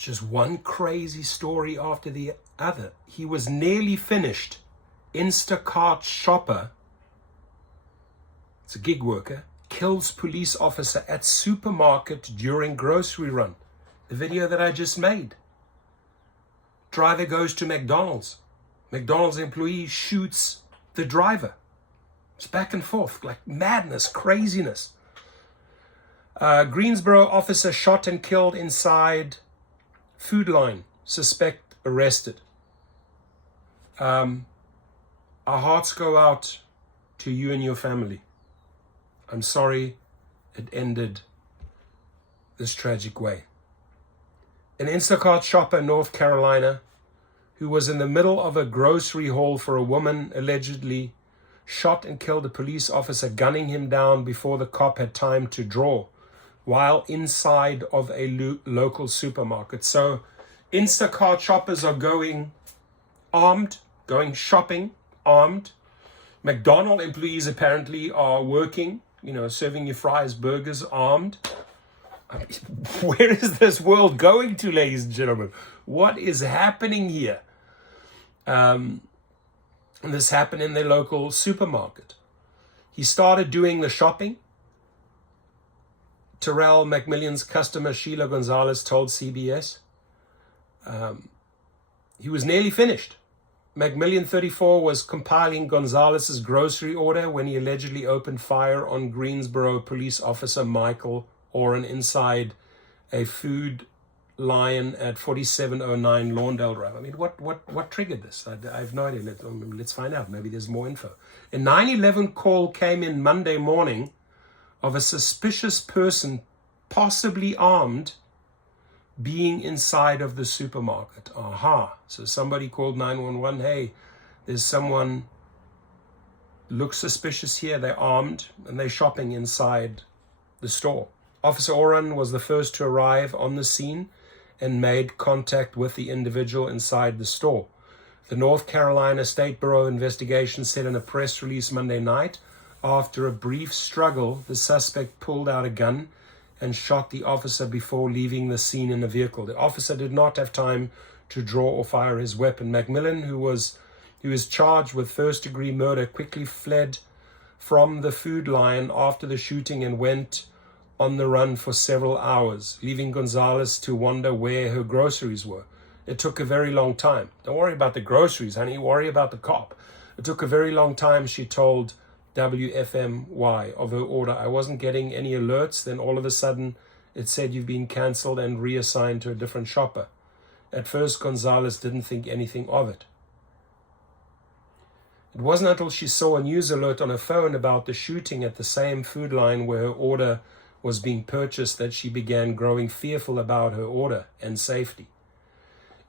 It's just one crazy story after the other. He was nearly finished. Instacart Shopper, it's a gig worker, kills police officer at supermarket during grocery run. The video that I just made. Driver goes to McDonald's. McDonald's employee shoots the driver. It's back and forth, like madness, craziness. Greensboro officer shot and killed inside food line. Suspect arrested. Our hearts go out to you and your family. I'm sorry it ended this tragic way. An Instacart shopper in North Carolina who was in the middle of a grocery haul for a woman allegedly shot and killed a police officer, gunning him down before the cop had time to draw while inside of a local supermarket. So Instacart shoppers are going armed, going shopping armed. McDonald's employees apparently are working, serving you fries, burgers, armed. I mean, where is this world going to, ladies and gentlemen? What is happening here? And this happened in their local supermarket. He started doing the shopping. Terrell McMillan's customer, Sheila Gonzalez, told CBS. He was nearly finished. McMillan, 34, was compiling Gonzalez's grocery order when he allegedly opened fire on Greensboro police officer Michael Oren inside a food line at 4709 Lawndale Drive. I mean, what triggered this? I have no idea. Let's find out. Maybe there's more info. A 911 call came in Monday morning of a suspicious person, possibly armed, being inside of the supermarket. So somebody called 911. Hey, there's someone looks suspicious here. They're armed and they're shopping inside the store. Officer Oren was the first to arrive on the scene and made contact with the individual inside the store. The North Carolina State Bureau of Investigation said in a press release Monday night, after a brief struggle, the suspect pulled out a gun and shot the officer before leaving the scene in a vehicle. The officer did not have time to draw or fire his weapon. McMillan, who was charged with first-degree murder, quickly fled from the food line after the shooting and went on the run for several hours, leaving Gonzalez to wonder where her groceries were. It took a very long time. Don't worry about the groceries, honey. Worry about the cop. It took a very long time, she told WFMY of her order. I wasn't getting any alerts. Then all of a sudden, it said you've been canceled and reassigned to a different shopper. At first, Gonzalez didn't think anything of it. It wasn't until she saw a news alert on her phone about the shooting at the same food line where her order was being purchased that she began growing fearful about her order and safety.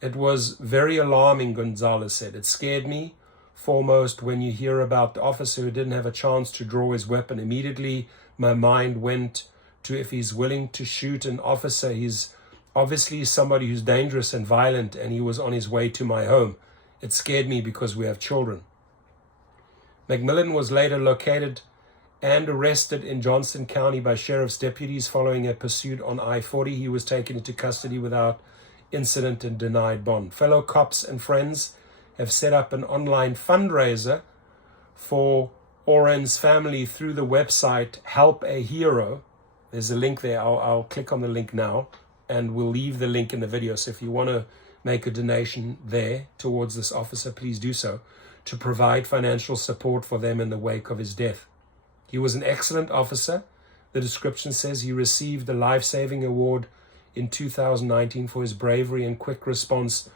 It was very alarming, Gonzalez said. It scared me, foremost, when you hear about the officer who didn't have a chance to draw his weapon. Immediately, my mind went to if he's willing to shoot an officer, he's obviously somebody who's dangerous and violent, and he was on his way to my home. It scared me because we have children. McMillan was later located and arrested in Johnston County by sheriff's deputies following a pursuit on I-40. He was taken into custody without incident and denied bond. Fellow cops and friends have set up an online fundraiser for Oren's family through the website Help a Hero. There's a link there. I'll click on the link now, and we'll leave the link in the video. So if you want to make a donation there towards this officer, please do so, to provide financial support for them in the wake of his death. He was an excellent officer. The description says he received the Life-Saving Award in 2019 for his bravery and quick response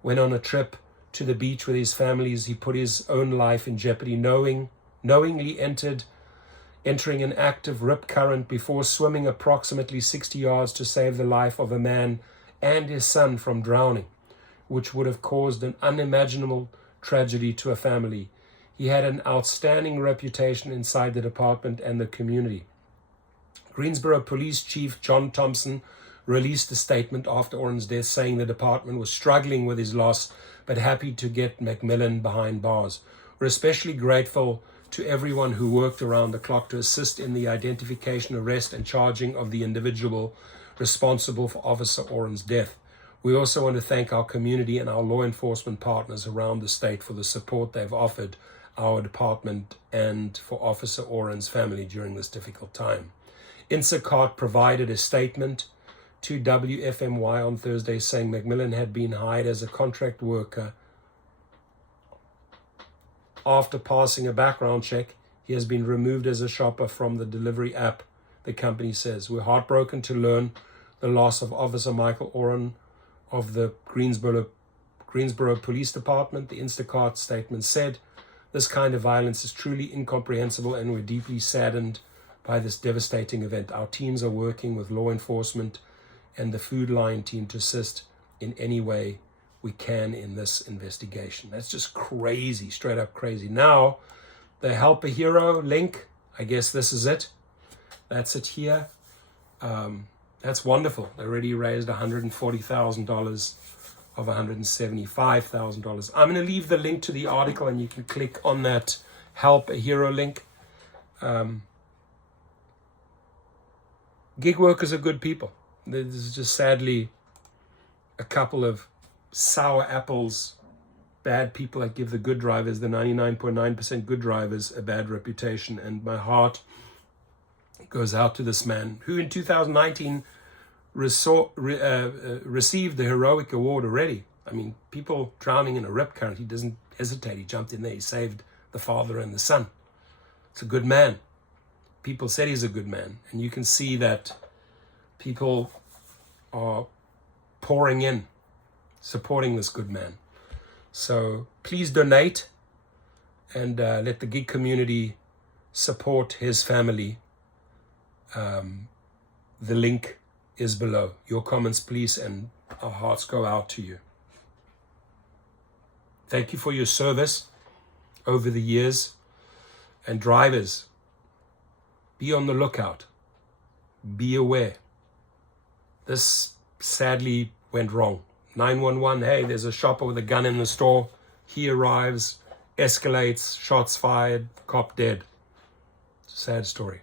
when on a trip to the beach with his families. He put his own life in jeopardy, knowingly entering an active rip current before swimming approximately 60 yards to save the life of a man and his son from drowning, which would have caused an unimaginable tragedy to a family. He had an outstanding reputation inside the department and the community. Greensboro Police Chief John Thompson released a statement after Oren's death saying the department was struggling with his loss but happy to get McMillan behind bars. We're especially grateful to everyone who worked around the clock to assist in the identification, arrest, and charging of the individual responsible for Officer Oren's death. We also want to thank our community and our law enforcement partners around the state for the support they've offered our department and for Officer Oren's family during this difficult time. Instacart provided a statement to WFMY on Thursday saying McMillan had been hired as a contract worker. After passing a background check, he has been removed as a shopper from the delivery app, the company says. We're heartbroken to learn the loss of Officer Michael Oren of the Greensboro Police Department, the Instacart statement said. This kind of violence is truly incomprehensible, and we're deeply saddened by this devastating event. Our teams are working with law enforcement and the Food Line team to assist in any way we can in this investigation. That's just crazy, straight up crazy. Now, the Help a Hero link, I guess this is it. That's it here. That's wonderful. They already raised $140,000 of $175,000. I'm going to leave the link to the article, and you can click on that Help a Hero link. Gig workers are good people. There's just sadly a couple of sour apples, bad people that give the good drivers, the 99.9% good drivers, a bad reputation. And my heart goes out to this man who in 2019 received the heroic award already. I mean, people drowning in a rip current, he doesn't hesitate. He jumped in there. He saved the father and the son. It's a good man. People said he's a good man. And you can see that people are pouring in, supporting this good man. So please donate and let the gig community support his family. The link is below. Your comments, please, and our hearts go out to you. Thank you for your service over the years. And drivers, be on the lookout. Be aware. This sadly went wrong. 911, hey, there's a shopper with a gun in the store. He arrives, escalates, shots fired, cop dead. Sad story.